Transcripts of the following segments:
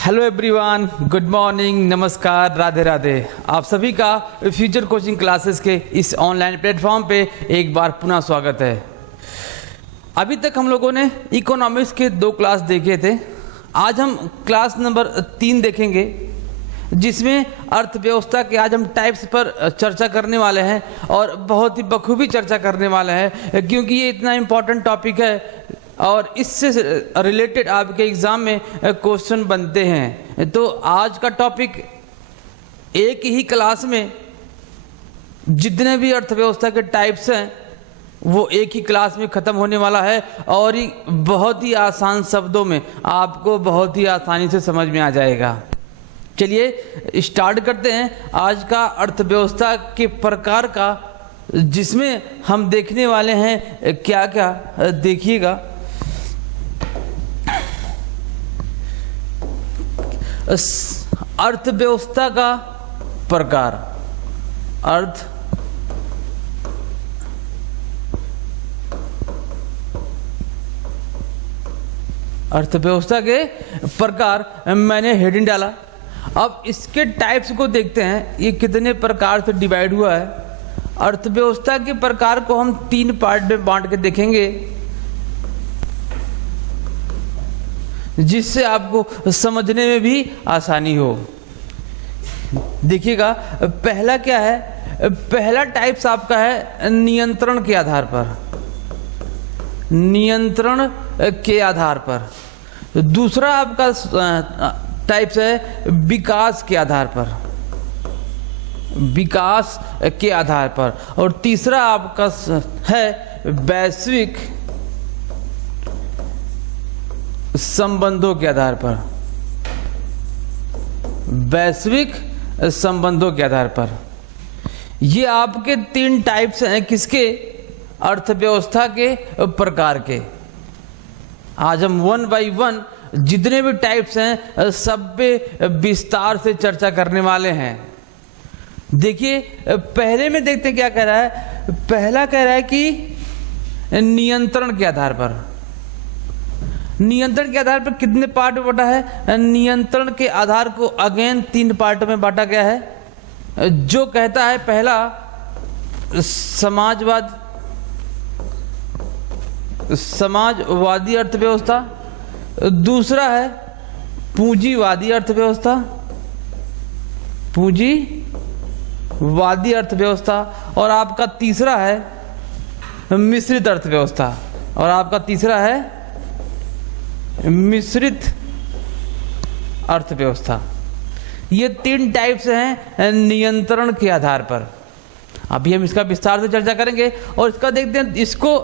Hello everyone, good morning, नमस्कार, राधे राधे। आप सभी का फ्यूचर कोचिंग क्लासेस के इस ऑनलाइन प्लेटफॉर्म पे एक बार पुनः स्वागत है। अभी तक हम लोगों ने इकोनॉमिक्स के 2 क्लास देखे थे। आज हम क्लास नंबर 3 देखेंगे, जिसमें अर्थव्यवस्था के आज हम टाइप्स पर चर्चा करने वाले हैं और बहुत ही बखूबी चर्चा करने वाले हैं, क्योंकि ये इतना इम्पोर्टेंट टॉपिक है और इससे रिलेटेड आपके एग्ज़ाम में क्वेश्चन बनते हैं। तो आज का टॉपिक एक ही क्लास में जितने भी अर्थव्यवस्था के टाइप्स हैं वो एक ही क्लास में ख़त्म होने वाला है और ये बहुत ही आसान शब्दों में आपको बहुत ही आसानी से समझ में आ जाएगा। चलिए स्टार्ट करते हैं आज का अर्थव्यवस्था के प्रकार का, जिसमें हम देखने वाले हैं क्या क्या। देखिएगा, अर्थव्यवस्था का प्रकार। अर्थव्यवस्था के प्रकार मैंने हेडिंग डाला। अब इसके टाइप्स को देखते हैं, ये कितने प्रकार से डिवाइड हुआ है। अर्थव्यवस्था के प्रकार को हम 3 पार्ट में बांट के देखेंगे, जिससे आपको समझने में भी आसानी हो। देखिएगा, पहला क्या है? पहला टाइप्स आपका है नियंत्रण के आधार पर। नियंत्रण के आधार पर। दूसरा आपका टाइप्स है विकास के आधार पर। विकास के आधार पर। और तीसरा आपका है वैश्विक संबंधों के आधार पर। वैश्विक संबंधों के आधार पर। ये आपके 3 टाइप्स हैं किसके? अर्थव्यवस्था के प्रकार के। आज हम 1 बाय 1 जितने भी टाइप्स हैं सब पे विस्तार से चर्चा करने वाले हैं। देखिए, पहले में देखते हैं क्या कह रहा है। पहला कह रहा है कि नियंत्रण के आधार पर। नियंत्रण के आधार पर कितने पार्ट में बांटा है? नियंत्रण के आधार को अगेन 3 पार्ट में बांटा गया है। जो कहता है पहला समाजवादी अर्थव्यवस्था, दूसरा है पूंजीवादी अर्थव्यवस्था। पूंजीवादी अर्थव्यवस्था। और आपका तीसरा है मिश्रित अर्थव्यवस्था। और आपका तीसरा है मिश्रित अर्थव्यवस्था। ये 3 टाइप्स हैं नियंत्रण के आधार पर। अभी हम इसका विस्तार से चर्चा करेंगे और इसका देखते हैं इसको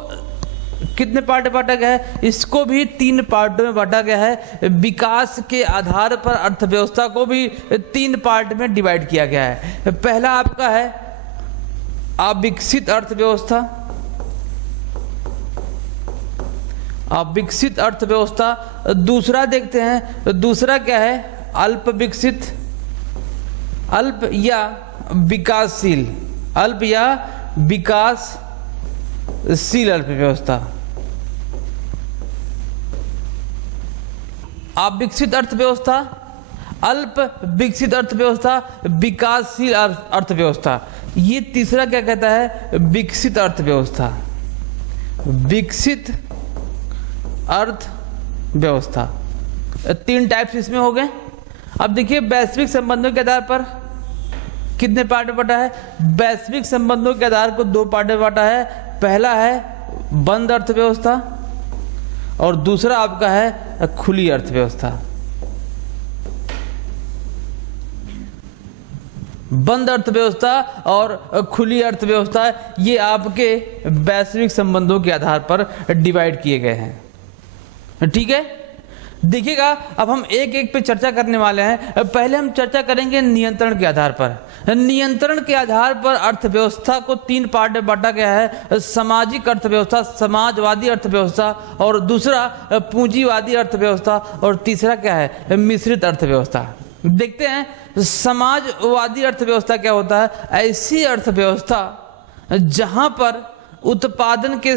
कितने पार्ट में बांटा गया है। इसको भी 3 पार्टों में बांटा गया है। विकास के आधार पर अर्थव्यवस्था को भी 3 पार्ट में डिवाइड किया गया है। पहला आपका है अविकसित अर्थव्यवस्था। अविकसित अर्थव्यवस्था। दूसरा देखते हैं, दूसरा क्या है? अल्प विकसित, अल्प या विकासशील, अल्प या विकासशील अर्थव्यवस्था। अविकसित अर्थव्यवस्था, अल्प विकसित अर्थव्यवस्था, विकासशील अर्थव्यवस्था। ये तीसरा क्या कहता है? विकसित अर्थव्यवस्था। विकसित अर्थव्यवस्था। 3 टाइप्स इसमें हो गए। अब देखिए, वैश्विक संबंधों के आधार पर कितने पार्ट में बांटा है? वैश्विक संबंधों के आधार को 2 पार्ट में बांटा है। पहला है बंद अर्थव्यवस्था और दूसरा आपका है खुली अर्थव्यवस्था। बंद अर्थव्यवस्था और खुली अर्थव्यवस्था, ये आपके वैश्विक संबंधों के आधार पर डिवाइड किए गए हैं। ठीक है, देखिएगा, अब हम एक एक पे चर्चा करने वाले हैं। पहले हम चर्चा करेंगे नियंत्रण के आधार पर। नियंत्रण के आधार पर अर्थव्यवस्था को 3 पार्ट में बांटा गया है। सामाजिक अर्थव्यवस्था, समाजवादी अर्थव्यवस्था, और दूसरा पूंजीवादी अर्थव्यवस्था, और तीसरा क्या है? मिश्रित अर्थव्यवस्था। देखते हैं समाजवादी अर्थव्यवस्था क्या होता है। ऐसी अर्थव्यवस्था जहां पर उत्पादन के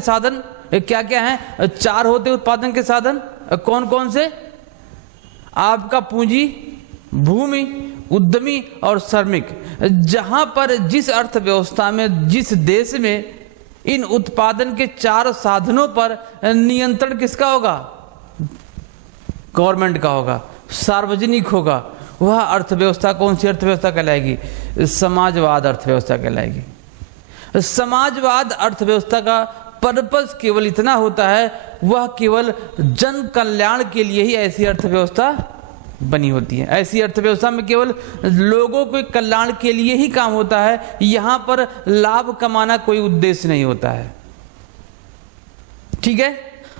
साधन क्या क्या हैं? 4 होते उत्पादन के साधन। कौन कौन से? आपका पूंजी, भूमि, उद्यमी और श्रमिक। जहां पर जिस अर्थव्यवस्था में, जिस देश में इन उत्पादन के 4 साधनों पर नियंत्रण किसका होगा? गवर्नमेंट का होगा, सार्वजनिक होगा, वह अर्थव्यवस्था कौन सी अर्थव्यवस्था कहलाएगी? समाजवाद अर्थव्यवस्था कहलाएगी। समाजवाद अर्थव्यवस्था का पर्पस केवल इतना होता है, वह केवल जन कल्याण के लिए ही ऐसी अर्थव्यवस्था बनी होती है। ऐसी अर्थव्यवस्था में केवल लोगों के कल्याण के लिए ही काम होता है, यहां पर लाभ कमाना कोई उद्देश्य नहीं होता है। ठीक है।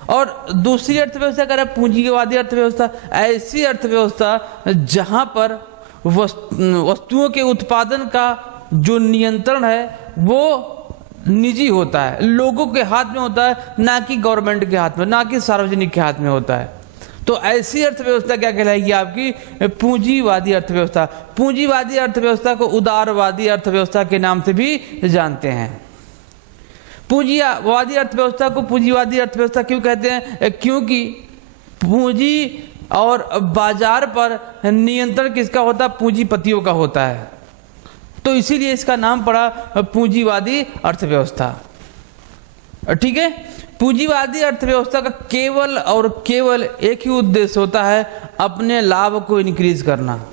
और दूसरी अर्थव्यवस्था कह रहा है पूंजीवादी अर्थव्यवस्था, ऐसी अर्थव्यवस्था जहां पर वस्तुओं के उत्पादन का जो नियंत्रण है वो निजी होता है, लोगों के हाथ में होता है, ना कि गवर्नमेंट के हाथ में, ना कि सार्वजनिक के हाथ में होता है। तो ऐसी अर्थव्यवस्था क्या कहलाएगी? आपकी पूंजीवादी अर्थव्यवस्था। पूंजीवादी अर्थव्यवस्था को उदारवादी अर्थव्यवस्था के नाम से भी जानते हैं। पूंजीवादी अर्थव्यवस्था को पूंजीवादी अर्थव्यवस्था क्यों कहते हैं? क्योंकि पूंजी और बाजार पर नियंत्रण किसका होता है? पूंजीपतियों का होता है, तो इसीलिए इसका नाम पड़ा पूंजीवादी अर्थव्यवस्था। ठीक है। पूंजीवादी अर्थव्यवस्था का केवल और केवल एक ही उद्देश्य होता है, अपने लाभ को इंक्रीज करना।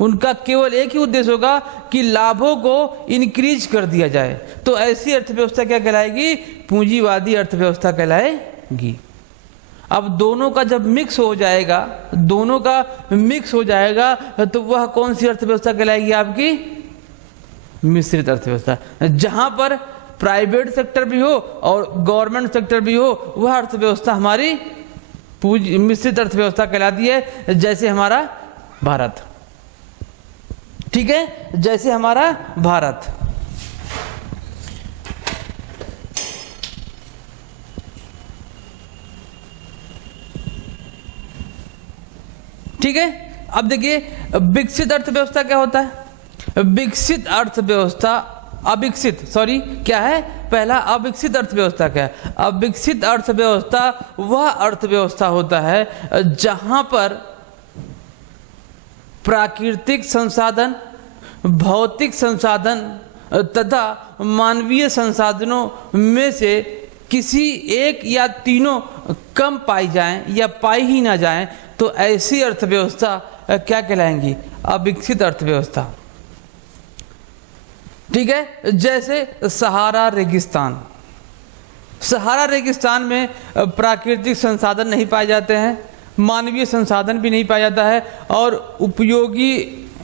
उनका केवल एक ही उद्देश्य होगा कि लाभों को इंक्रीज कर दिया जाए। तो ऐसी अर्थव्यवस्था क्या कहलाएगी? पूंजीवादी अर्थव्यवस्था कहलाएगी। अब दोनों का जब मिक्स हो जाएगा, दोनों का मिक्स हो जाएगा, तो वह कौन सी अर्थव्यवस्था कहलाएगी? आपकी मिश्रित अर्थव्यवस्था। जहां पर प्राइवेट सेक्टर भी हो और गवर्नमेंट सेक्टर भी हो, वह अर्थव्यवस्था हमारी मिश्रित अर्थव्यवस्था कहलाती है। जैसे हमारा भारत। ठीक है, जैसे हमारा भारत। ठीक है। अब देखिए विकसित अर्थव्यवस्था क्या होता है? विकसित अर्थव्यवस्था, अविकसित, सॉरी क्या है? पहला अविकसित अर्थव्यवस्था क्या है? अविकसित अर्थव्यवस्था वह अर्थव्यवस्था होता है जहां पर प्राकृतिक संसाधन, भौतिक संसाधन तथा मानवीय संसाधनों में से किसी एक या तीनों कम पाई जाएं या पाई ही ना जाएं, तो ऐसी अर्थव्यवस्था क्या कहलाएंगी? अविकसित अर्थव्यवस्था। ठीक है। जैसे सहारा रेगिस्तान। सहारा रेगिस्तान में प्राकृतिक संसाधन नहीं पाए जाते हैं, मानवीय संसाधन भी नहीं पाया जाता है और उपयोगी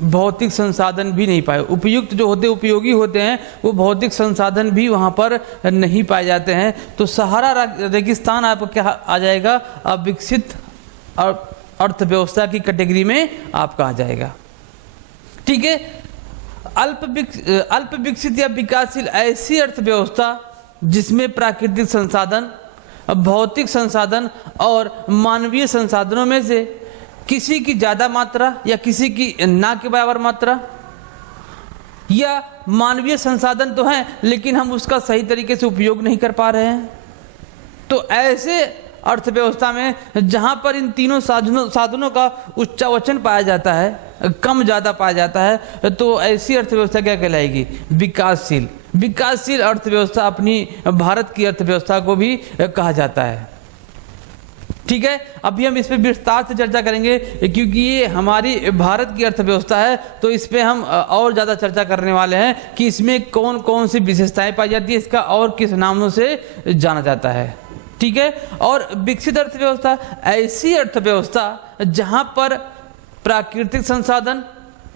भौतिक संसाधन भी नहीं पाए। उपयुक्त जो होते उपयोगी होते हैं, वो भौतिक संसाधन भी वहाँ पर नहीं पाए जाते हैं। तो सहारा रेगिस्तान आपको क्या आ जाएगा? अविकसित अर्थव्यवस्था की कैटेगरी में आपका आ जाएगा। ठीक है। अल्प विकसित या विकासशील ऐसी अर्थव्यवस्था जिसमें प्राकृतिक संसाधन, भौतिक संसाधन और मानवीय संसाधनों में से किसी की ज्यादा मात्रा या किसी की ना के बराबर मात्रा, या मानवीय संसाधन तो हैं लेकिन हम उसका सही तरीके से उपयोग नहीं कर पा रहे हैं। तो ऐसे अर्थव्यवस्था में जहां पर इन तीनों साधनों का उच्चावचन पाया जाता है, कम ज्यादा पाया जाता है, तो ऐसी अर्थव्यवस्था क्या कहलाएगी? विकासशील। विकासशील अर्थव्यवस्था अपनी भारत की अर्थव्यवस्था को भी कहा जाता है। ठीक है। अभी हम इस पर विस्तार से चर्चा करेंगे क्योंकि ये हमारी भारत की अर्थव्यवस्था है, तो इस पे हम और ज़्यादा चर्चा करने वाले हैं कि इसमें कौन कौन सी विशेषताएं पाई जाती है, इसका और किस नामों से जाना जाता है। ठीक है। और विकसित अर्थव्यवस्था ऐसी अर्थव्यवस्था जहां पर प्राकृतिक संसाधन,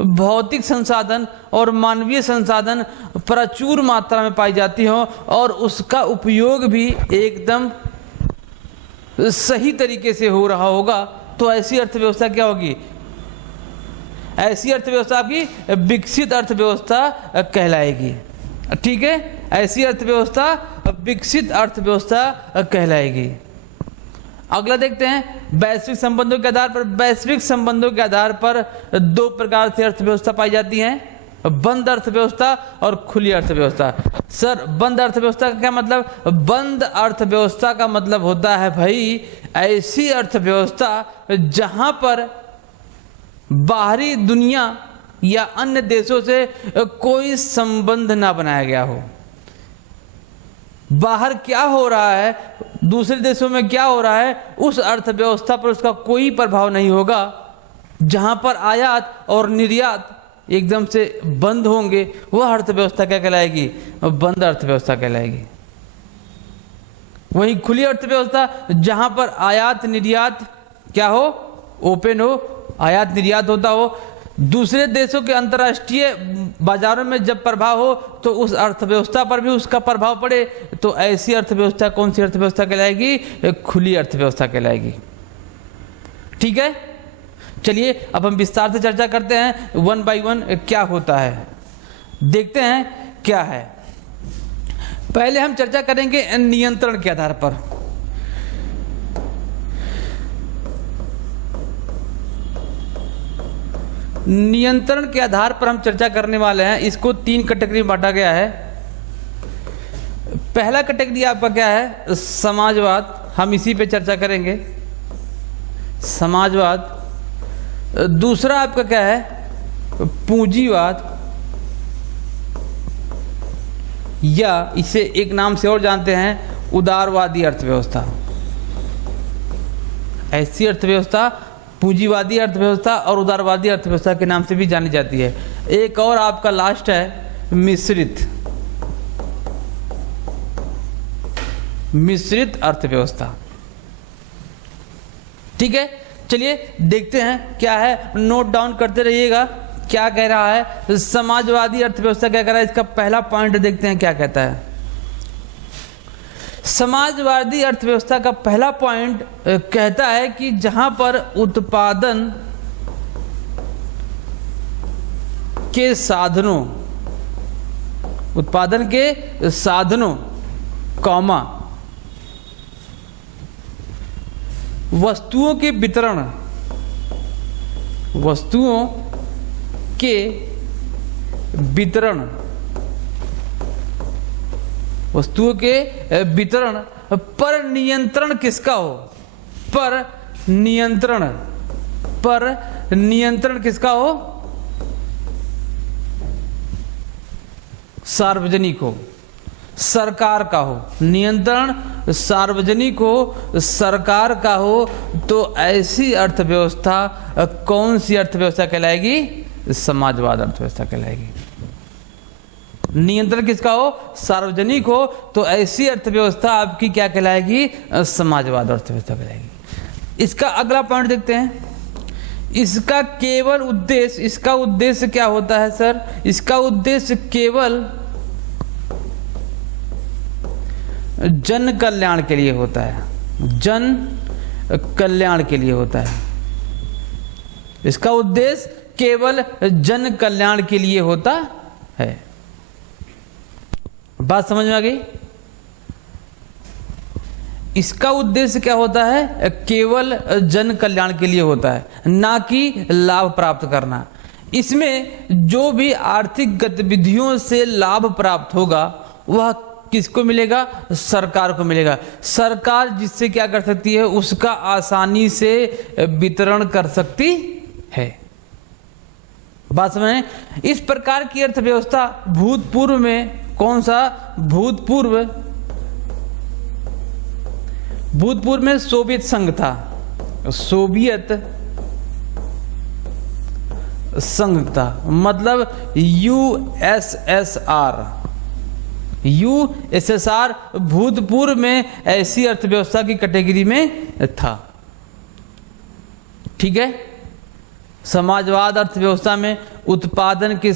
भौतिक संसाधन और मानवीय संसाधन प्रचुर मात्रा में पाई जाती हो और उसका उपयोग भी एकदम सही तरीके से हो रहा होगा, तो ऐसी अर्थव्यवस्था क्या होगी? ऐसी अर्थव्यवस्था आपकी विकसित अर्थव्यवस्था कहलाएगी। ठीक है। ऐसी अर्थव्यवस्था विकसित अर्थव्यवस्था कहलाएगी। अगला देखते हैं वैश्विक संबंधों के आधार पर। वैश्विक संबंधों के आधार पर दो प्रकार से अर्थव्यवस्था पाई जाती हैं, बंद अर्थव्यवस्था और खुली अर्थव्यवस्था। सर बंद अर्थव्यवस्था का क्या मतलब? बंद अर्थव्यवस्था का मतलब होता है भाई ऐसी अर्थव्यवस्था जहां पर बाहरी दुनिया या अन्य देशों से कोई संबंध ना बनाया गया हो। बाहर क्या हो रहा है, दूसरे देशों में क्या हो रहा है, उस अर्थव्यवस्था पर उसका कोई प्रभाव नहीं होगा। जहां पर आयात और निर्यात एकदम से बंद होंगे, वह अर्थव्यवस्था क्या कहलाएगी? बंद अर्थव्यवस्था कहलाएगी। वहीं खुली अर्थव्यवस्था, जहां पर आयात निर्यात क्या हो? ओपन हो, आयात निर्यात होता हो, दूसरे देशों के अंतर्राष्ट्रीय बाजारों में जब प्रभाव हो तो उस अर्थव्यवस्था पर भी उसका प्रभाव पड़े, तो ऐसी अर्थव्यवस्था कौन सी अर्थव्यवस्था कहलाएगी? खुली अर्थव्यवस्था कहलाएगी। ठीक है, चलिए अब हम विस्तार से चर्चा करते हैं, वन बाय वन क्या होता है, देखते हैं क्या है। पहले हम चर्चा करेंगे नियंत्रण के आधार पर। नियंत्रण के आधार पर हम चर्चा करने वाले हैं। इसको 3 कैटेगरी में बांटा गया है। पहला कैटेगरी आपका क्या है? समाजवाद। हम इसी पे चर्चा करेंगे, समाजवाद। दूसरा आपका क्या है? पूंजीवाद, या इसे एक नाम से और जानते हैं, उदारवादी अर्थव्यवस्था। ऐसी अर्थव्यवस्था पूंजीवादी अर्थव्यवस्था और उदारवादी अर्थव्यवस्था के नाम से भी जानी जाती है। एक और आपका लास्ट है मिश्रित अर्थव्यवस्था। ठीक है, चलिए देखते हैं क्या है, नोट डाउन करते रहिएगा क्या कह रहा है। समाजवादी अर्थव्यवस्था क्या कह रहा है, इसका पहला पॉइंट देखते हैं क्या कहता है। समाजवादी अर्थव्यवस्था का पहला पॉइंट कहता है कि जहां पर उत्पादन के साधनों कौमा वस्तुओं के वितरण पर नियंत्रण किसका हो? पर नियंत्रण किसका हो? सार्वजनिक हो, सरकार का हो। नियंत्रण सार्वजनिक हो, सरकार का हो, तो ऐसी अर्थव्यवस्था कौन सी अर्थव्यवस्था कहलाएगी? समाजवाद अर्थव्यवस्था कहलाएगी। नियंत्रण किसका हो? सार्वजनिक हो, तो ऐसी अर्थव्यवस्था आपकी क्या कहलाएगी? समाजवाद अर्थव्यवस्था कहलाएगी। इसका अगला पॉइंट देखते हैं। इसका उद्देश्य क्या होता है सर? इसका उद्देश्य केवल जन कल्याण के लिए होता है। जन कल्याण के लिए होता है। इसका उद्देश्य केवल जन कल्याण के लिए होता है। बात समझ में आ गई? इसका उद्देश्य क्या होता है? केवल जन कल्याण के लिए होता है, ना कि लाभ प्राप्त करना। इसमें जो भी आर्थिक गतिविधियों से लाभ प्राप्त होगा वह किसको मिलेगा? सरकार को मिलेगा। सरकार जिससे क्या कर सकती है? उसका आसानी से वितरण कर सकती है। बात समझ? इस प्रकार की अर्थव्यवस्था भूतपूर्व में कौन सा? भूतपूर्व में सोवियत संघ था। सोवियत संघ था, मतलब यूएसएसआर भूतपूर्व में ऐसी अर्थव्यवस्था की कैटेगरी में था। ठीक है, समाजवाद अर्थव्यवस्था में उत्पादन के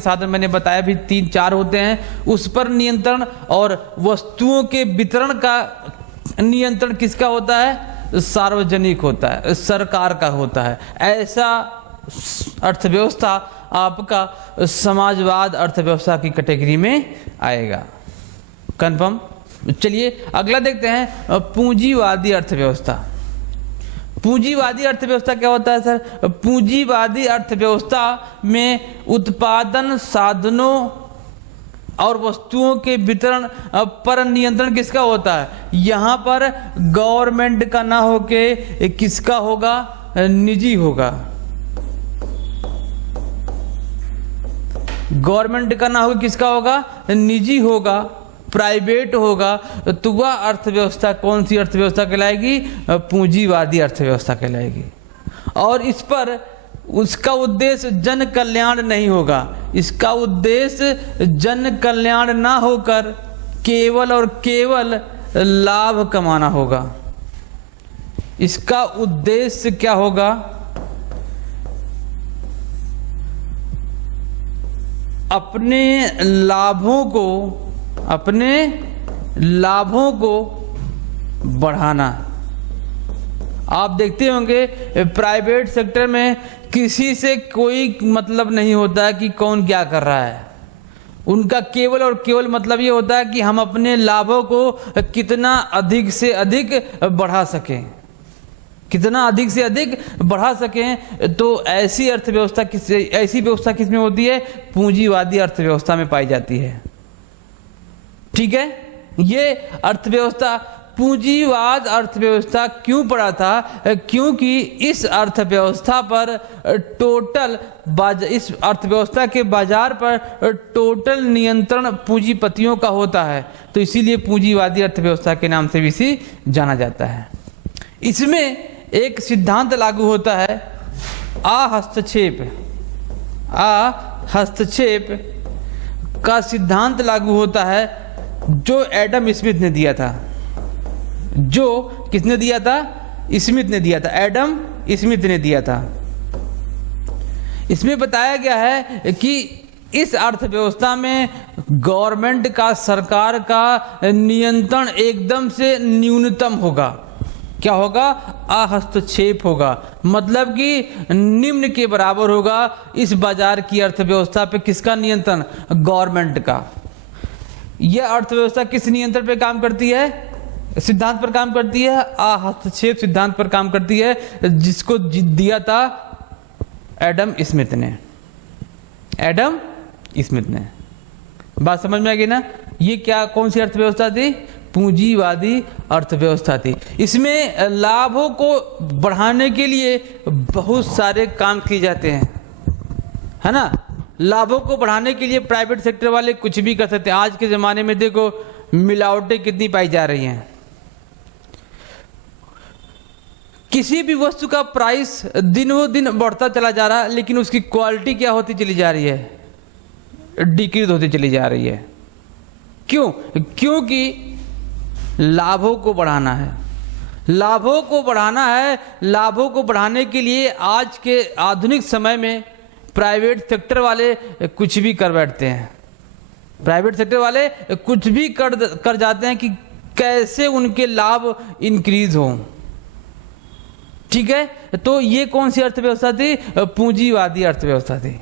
साधन मैंने बताया भी 3-4 होते हैं। उस पर नियंत्रण और वस्तुओं के वितरण का नियंत्रण किसका होता है? सार्वजनिक होता है, सरकार का होता है। ऐसा अर्थव्यवस्था आपका समाजवाद अर्थव्यवस्था की कैटेगरी में आएगा। कंफर्म? चलिए अगला देखते हैं, पूंजीवादी अर्थव्यवस्था। पूंजीवादी अर्थव्यवस्था क्या होता है सर? पूंजीवादी अर्थव्यवस्था में उत्पादन साधनों और वस्तुओं के वितरण पर नियंत्रण किसका होता है? यहाँ पर गवर्नमेंट का ना होके किसका होगा? निजी होगा। गवर्नमेंट का ना होगा, किसका होगा? निजी होगा, प्राइवेट होगा। तो वह अर्थव्यवस्था कौन सी अर्थव्यवस्था कहलाएगी? पूंजीवादी अर्थव्यवस्था कहलाएगी। और इस पर उसका उद्देश्य जन कल्याण नहीं होगा। इसका उद्देश्य जन कल्याण ना होकर केवल और केवल लाभ कमाना होगा। इसका उद्देश्य क्या होगा? अपने लाभों को बढ़ाना। आप देखते होंगे प्राइवेट सेक्टर में किसी से कोई मतलब नहीं होता है कि कौन क्या कर रहा है। उनका केवल और केवल मतलब ये होता है कि हम अपने लाभों को कितना अधिक से अधिक बढ़ा सकें, कितना अधिक से अधिक बढ़ा सकें। तो ऐसी व्यवस्था किस में होती है? पूंजीवादी अर्थव्यवस्था में पाई जाती है। ठीक है, ये अर्थव्यवस्था पूंजीवाद अर्थव्यवस्था क्यों पड़ा था? क्योंकि इस अर्थव्यवस्था पर इस अर्थव्यवस्था के बाजार पर टोटल नियंत्रण पूंजीपतियों का होता है। तो इसीलिए पूंजीवादी अर्थव्यवस्था के नाम से भी इसे जाना जाता है। इसमें एक सिद्धांत लागू होता है, हस्तक्षेप का सिद्धांत लागू होता है, जो एडम स्मिथ ने दिया था। जो किसने दिया था? स्मिथ ने दिया था, एडम स्मिथ ने दिया था। इसमें बताया गया है कि इस अर्थव्यवस्था में गवर्नमेंट का, सरकार का नियंत्रण एकदम से न्यूनतम होगा। क्या होगा? हस्तक्षेप होगा, मतलब कि निम्न के बराबर होगा। इस बाजार की अर्थव्यवस्था पे किसका नियंत्रण? गवर्नमेंट का। यह अर्थव्यवस्था किस नियंत्रण पे काम करती है? सिद्धांत पर काम करती है, हस्तक्षेप सिद्धांत पर काम करती है, जिसको दिया था एडम स्मिथ ने। बात समझ में आ गई ना? ये क्या, कौन सी अर्थव्यवस्था थी? पूंजीवादी अर्थव्यवस्था थी। इसमें लाभों को बढ़ाने के लिए बहुत सारे काम किए जाते हैं, है ना? लाभों को बढ़ाने के लिए प्राइवेट सेक्टर वाले कुछ भी कर सकते हैं। आज के जमाने में देखो मिलावटें कितनी पाई जा रही हैं। किसी भी वस्तु का प्राइस दिनों दिन बढ़ता चला जा रहा है, लेकिन उसकी क्वालिटी क्या होती चली जा रही है? डिक्रीज होती चली जा रही है। क्यों? क्योंकि लाभों को बढ़ाना है। लाभों को बढ़ाने के लिए आज के आधुनिक समय में प्राइवेट सेक्टर वाले कुछ भी कर बैठते हैं। प्राइवेट सेक्टर वाले कुछ भी कर जाते हैं कि कैसे उनके लाभ इंक्रीज हो। ठीक है, तो ये कौन सी अर्थव्यवस्था थी? पूंजीवादी अर्थव्यवस्था थी।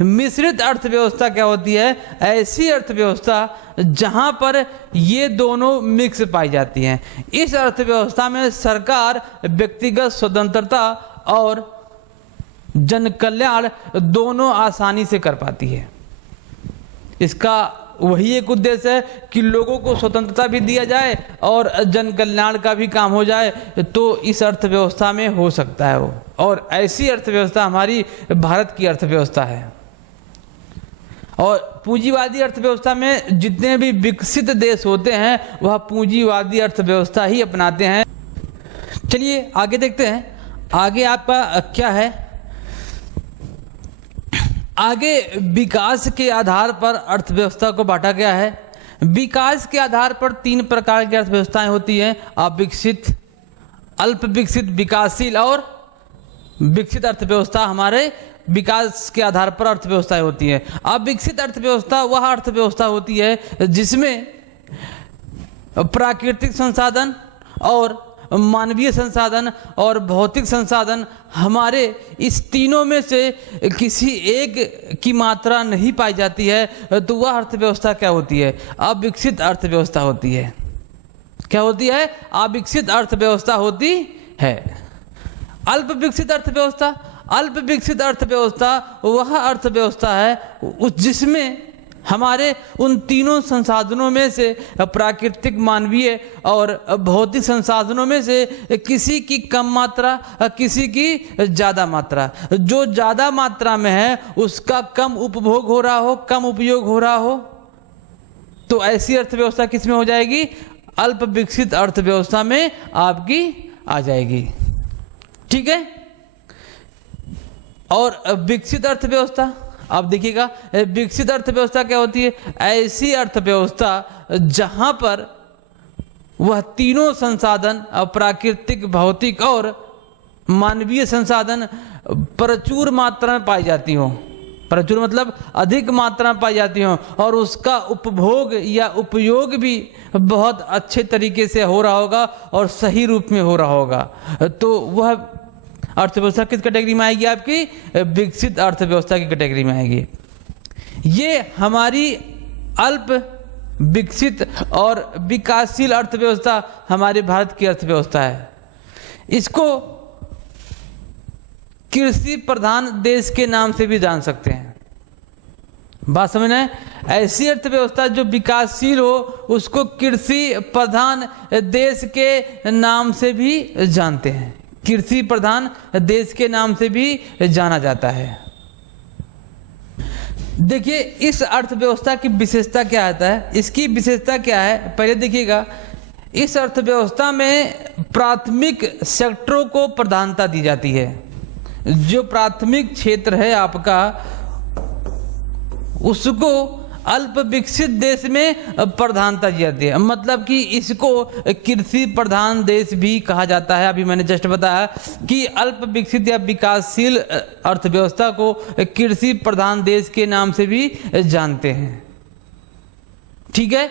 मिश्रित अर्थव्यवस्था क्या होती है? ऐसी अर्थव्यवस्था जहां पर ये दोनों मिक्स पाई जाती हैं। इस अर्थव्यवस्था में सरकार व्यक्तिगत स्वतंत्रता और जन कल्याण दोनों आसानी से कर पाती है। इसका वही एक उद्देश्य है कि लोगों को स्वतंत्रता भी दिया जाए और जन कल्याण का भी काम हो जाए। तो इस अर्थव्यवस्था में हो सकता है वो, और ऐसी अर्थव्यवस्था हमारी भारत की अर्थव्यवस्था है। और पूंजीवादी अर्थव्यवस्था में जितने भी विकसित देश होते हैं वह पूंजीवादी अर्थव्यवस्था ही अपनाते हैं। चलिए आगे देखते हैं, आगे आपका क्या है। आगे विकास के आधार पर अर्थव्यवस्था को बांटा गया है। विकास के आधार पर 3 प्रकार की अर्थव्यवस्थाएं होती हैं: अविकसित, अल्प विकसित, विकासशील और विकसित अर्थव्यवस्था। हमारे विकास के आधार पर अर्थव्यवस्थाएं होती है। अविकसित अर्थव्यवस्था वह अर्थव्यवस्था होती है जिसमें प्राकृतिक संसाधन और मानवीय संसाधन और भौतिक संसाधन, हमारे इस तीनों में से किसी एक की मात्रा नहीं पाई जाती है। तो वह अर्थव्यवस्था क्या होती है? अविकसित अर्थव्यवस्था होती है। क्या होती है? अविकसित अर्थव्यवस्था होती है। अल्प विकसित अर्थव्यवस्था, अल्प विकसित अर्थव्यवस्था वह अर्थव्यवस्था है जिसमें हमारे उन तीनों संसाधनों में से, प्राकृतिक, मानवीय और भौतिक संसाधनों में से किसी की कम मात्रा, किसी की ज़्यादा मात्रा। जो ज़्यादा मात्रा में है उसका कम उपभोग हो रहा हो, कम उपयोग हो रहा हो, तो ऐसी अर्थव्यवस्था किस में हो जाएगी? अल्प विकसित अर्थव्यवस्था में आपकी आ जाएगी। ठीक है। और विकसित अर्थव्यवस्था, आप देखिएगा, विकसित अर्थव्यवस्था क्या होती है? ऐसी अर्थव्यवस्था जहां पर वह तीनों संसाधन, प्राकृतिक, भौतिक और मानवीय संसाधन प्रचुर मात्रा में पाई जाती हो। प्रचुर मतलब अधिक मात्रा में पाई जाती हो, और उसका उपभोग या उपयोग भी बहुत अच्छे तरीके से हो रहा होगा और सही रूप में हो रहा होगा। तो वह अर्थव्यवस्था किस कैटेगरी में आएगी? आपकी विकसित अर्थव्यवस्था की कैटेगरी में आएगी। ये हमारी अल्प विकसित और विकासशील अर्थव्यवस्था हमारे भारत की अर्थव्यवस्था है। इसको कृषि प्रधान देश के नाम से भी जान सकते हैं। बात समझना है? ऐसी अर्थव्यवस्था जो विकासशील हो उसको कृषि प्रधान देश के नाम से भी जानते हैं। कृषि प्रधान देश के नाम से भी जाना जाता है। देखिए, इस अर्थव्यवस्था की विशेषता क्या आता है? इसकी विशेषता क्या है? पहले देखिएगा, इस अर्थव्यवस्था में प्राथमिक सेक्टरों को प्रधानता दी जाती है। जो प्राथमिक क्षेत्र है आपका, उसको अल्प विकसित देश में प्रधानता दी जाती है। मतलब कि इसको कृषि प्रधान देश भी कहा जाता है। अभी मैंने जस्ट बताया कि अल्प विकसित या विकासशील अर्थव्यवस्था को कृषि प्रधान देश के नाम से भी जानते हैं। ठीक है।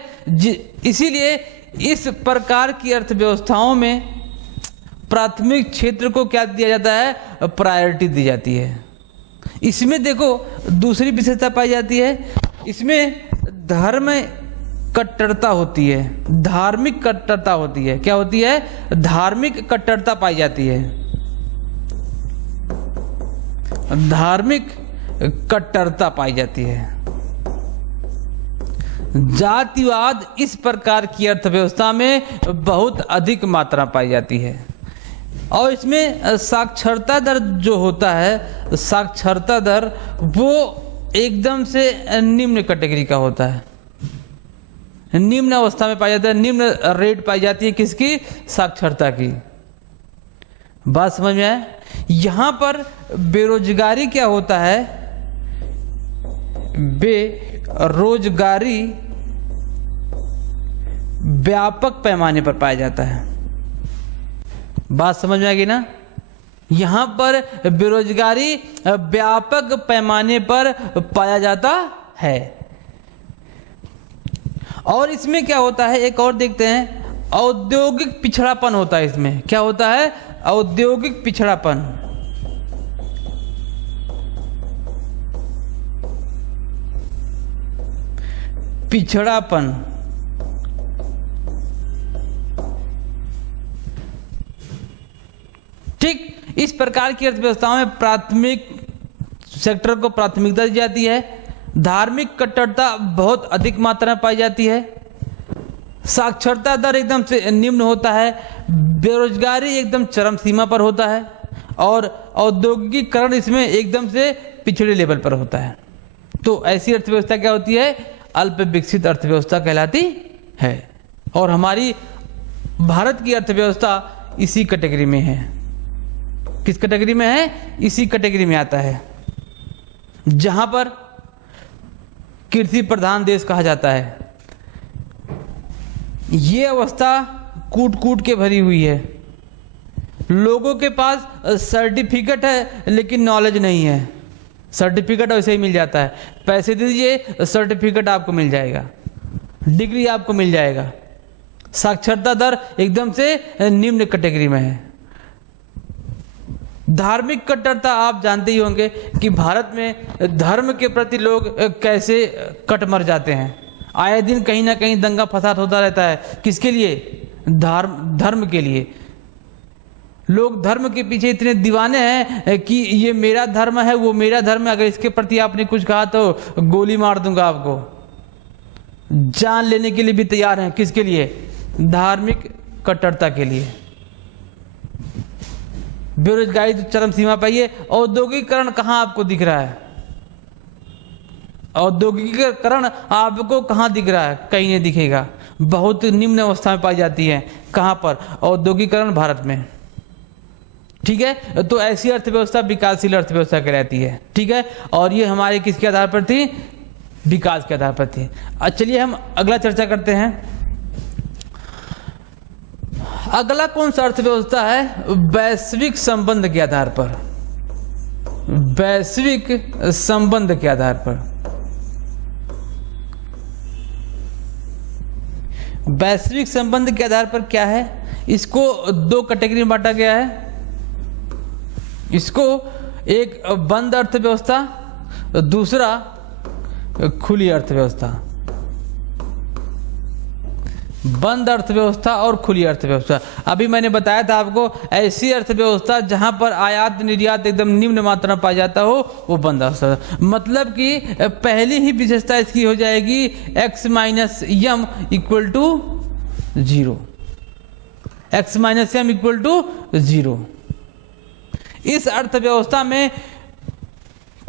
इसीलिए इस प्रकार की अर्थव्यवस्थाओं में प्राथमिक क्षेत्र को क्या दिया जाता है? प्रायोरिटी दी जाती है। इसमें देखो दूसरी विशेषता पाई जाती है, इसमें धर्म कट्टरता होती है, धार्मिक कट्टरता होती है। क्या होती है? धार्मिक कट्टरता पाई जाती है। धार्मिक कट्टरता पाई जाती है। जातिवाद इस प्रकार की अर्थव्यवस्था में बहुत अधिक मात्रा पाई जाती है। और इसमें साक्षरता दर जो होता है, साक्षरता दर वो एकदम से निम्न कैटेगरी का होता है, निम्न अवस्था में पाया जाता है। निम्न रेट पाई जाती है किसकी? साक्षरता की। बात समझ में आए? यहां पर बेरोजगारी क्या होता है? बेरोजगारी व्यापक पैमाने पर पाया जाता है। बात समझ में आएगी ना? यहां पर बेरोजगारी व्यापक पैमाने पर पाया जाता है। और इसमें क्या होता है, एक और देखते हैं, औद्योगिक पिछड़ापन होता है। इसमें क्या होता है? औद्योगिक पिछड़ापन। पिछड़ापन ठीक इस प्रकार की अर्थव्यवस्थाओं में प्राथमिक सेक्टर को प्राथमिकता दी जाती है। धार्मिक कट्टरता बहुत अधिक मात्रा में पाई जाती है। साक्षरता दर एकदम से निम्न होता है। बेरोजगारी एकदम चरम सीमा पर होता है। और औद्योगिकीकरण इसमें एकदम से पिछड़े लेवल पर होता है। तो ऐसी अर्थव्यवस्था क्या होती है? अल्प विकसित अर्थव्यवस्था कहलाती है। और हमारी भारत की अर्थव्यवस्था इसी कैटेगरी में है। किस कैटेगरी में है? इसी कैटेगरी में आता है, जहां पर कृषि प्रधान देश कहा जाता है। ये अवस्था कूट कूट के भरी हुई है। लोगों के पास सर्टिफिकेट है लेकिन नॉलेज नहीं है। सर्टिफिकेट वैसे ही मिल जाता है, पैसे दीजिए सर्टिफिकेट आपको मिल जाएगा, डिग्री आपको मिल जाएगा। साक्षरता दर एकदम से निम्न कैटेगरी में है। धार्मिक कट्टरता आप जानते ही होंगे कि भारत में धर्म के प्रति लोग कैसे कट मर जाते हैं। आए दिन कहीं ना कहीं दंगा फसाद होता रहता है। किसके लिए? धर्म के लिए। लोग धर्म के पीछे इतने दीवाने हैं कि ये मेरा धर्म है, वो मेरा धर्म है, अगर इसके प्रति आपने कुछ कहा तो गोली मार दूंगा आपको। जान लेने के लिए भी तैयार हैं। किसके लिए? धार्मिक कट्टरता के लिए। बेरोजगारी तो चरम सीमा पर है। औद्योगिकरण कहाँ आपको दिख रहा है? औद्योगिकरण आपको कहाँ दिख रहा है? कहीं नहीं दिखेगा। बहुत निम्न अवस्था में पाई जाती है। कहाँ पर? औद्योगिकरण भारत में। ठीक है, तो ऐसी अर्थव्यवस्था विकासशील अर्थव्यवस्था कहलाती है। ठीक है, और ये हमारे किसके आधार पर थी? विकास के आधार पर थी। चलिए हम अगला चर्चा करते हैं। अगला कौन सा अर्थव्यवस्था है? वैश्विक संबंध के आधार पर। वैश्विक संबंध के आधार पर। वैश्विक संबंध के आधार पर क्या है? इसको दो कैटेगरी में बांटा गया है। इसको एक बंद अर्थव्यवस्था, दूसरा खुली अर्थव्यवस्था। बंद अर्थव्यवस्था और खुली अर्थव्यवस्था। अभी मैंने बताया था आपको, ऐसी अर्थव्यवस्था जहां पर आयात निर्यात एकदम निम्न मात्रा में पाया जाता हो, वो बंद अर्थव्यवस्था। मतलब कि पहली ही विशेषता इसकी हो जाएगी x minus m equal to 0। x minus m equal to 0। इस अर्थव्यवस्था में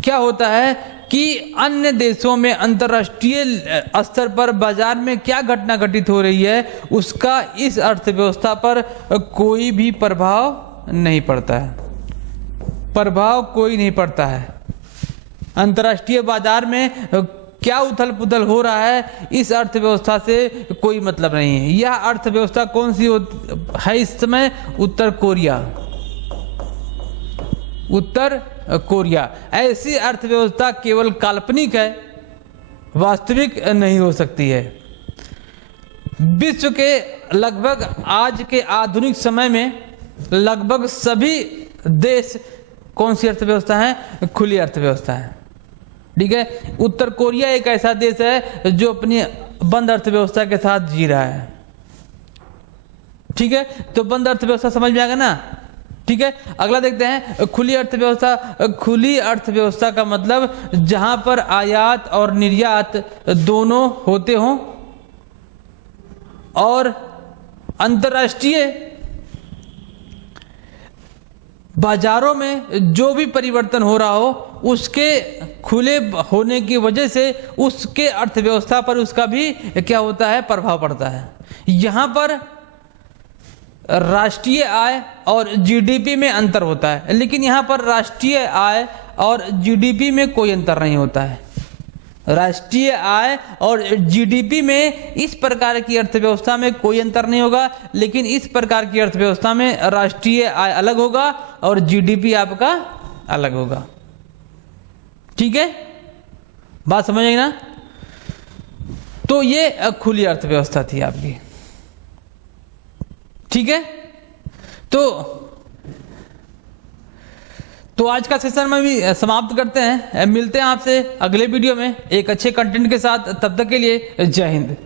क्या होता है कि अन्य देशों में अंतर्राष्ट्रीय स्तर पर बाजार में क्या घटना घटित हो रही है, उसका इस अर्थव्यवस्था पर कोई भी प्रभाव नहीं पड़ता है। प्रभाव कोई नहीं पड़ता है। अंतर्राष्ट्रीय बाजार में क्या उथल पुथल हो रहा है, इस अर्थव्यवस्था से कोई मतलब नहीं है। यह अर्थव्यवस्था कौन सी है इस समय? उत्तर कोरिया। उत्तर कोरिया। ऐसी अर्थव्यवस्था केवल काल्पनिक है, वास्तविक नहीं हो सकती है। विश्व के लगभग आज के आधुनिक समय में लगभग सभी देश कौन सी अर्थव्यवस्था है? खुली अर्थव्यवस्था है। ठीक है, उत्तर कोरिया एक ऐसा देश है जो अपनी बंद अर्थव्यवस्था के साथ जी रहा है। ठीक है, तो बंद अर्थव्यवस्था समझ में आएगा ना? ठीक है, अगला देखते हैं खुली अर्थव्यवस्था। खुली अर्थव्यवस्था का मतलब जहां पर आयात और निर्यात दोनों होते हों और अंतर्राष्ट्रीय बाजारों में जो भी परिवर्तन हो रहा हो, उसके खुले होने की वजह से उसके अर्थव्यवस्था पर उसका भी क्या होता है? प्रभाव पड़ता है। यहां पर राष्ट्रीय आय और जीडीपी में अंतर होता है, लेकिन यहाँ पर राष्ट्रीय आय और जीडीपी में कोई अंतर नहीं होता है। राष्ट्रीय आय और जीडीपी में इस प्रकार की अर्थव्यवस्था में कोई अंतर नहीं होगा, लेकिन इस प्रकार की अर्थव्यवस्था में राष्ट्रीय आय अलग होगा और जीडीपी आपका अलग होगा। ठीक है, बात समझ आई ना? तो ये खुली अर्थव्यवस्था थी आपकी। ठीक है, तो आज का सेशन में भी समाप्त करते हैं। मिलते हैं आपसे अगले वीडियो में एक अच्छे कंटेंट के साथ। तब तक के लिए जय हिंद।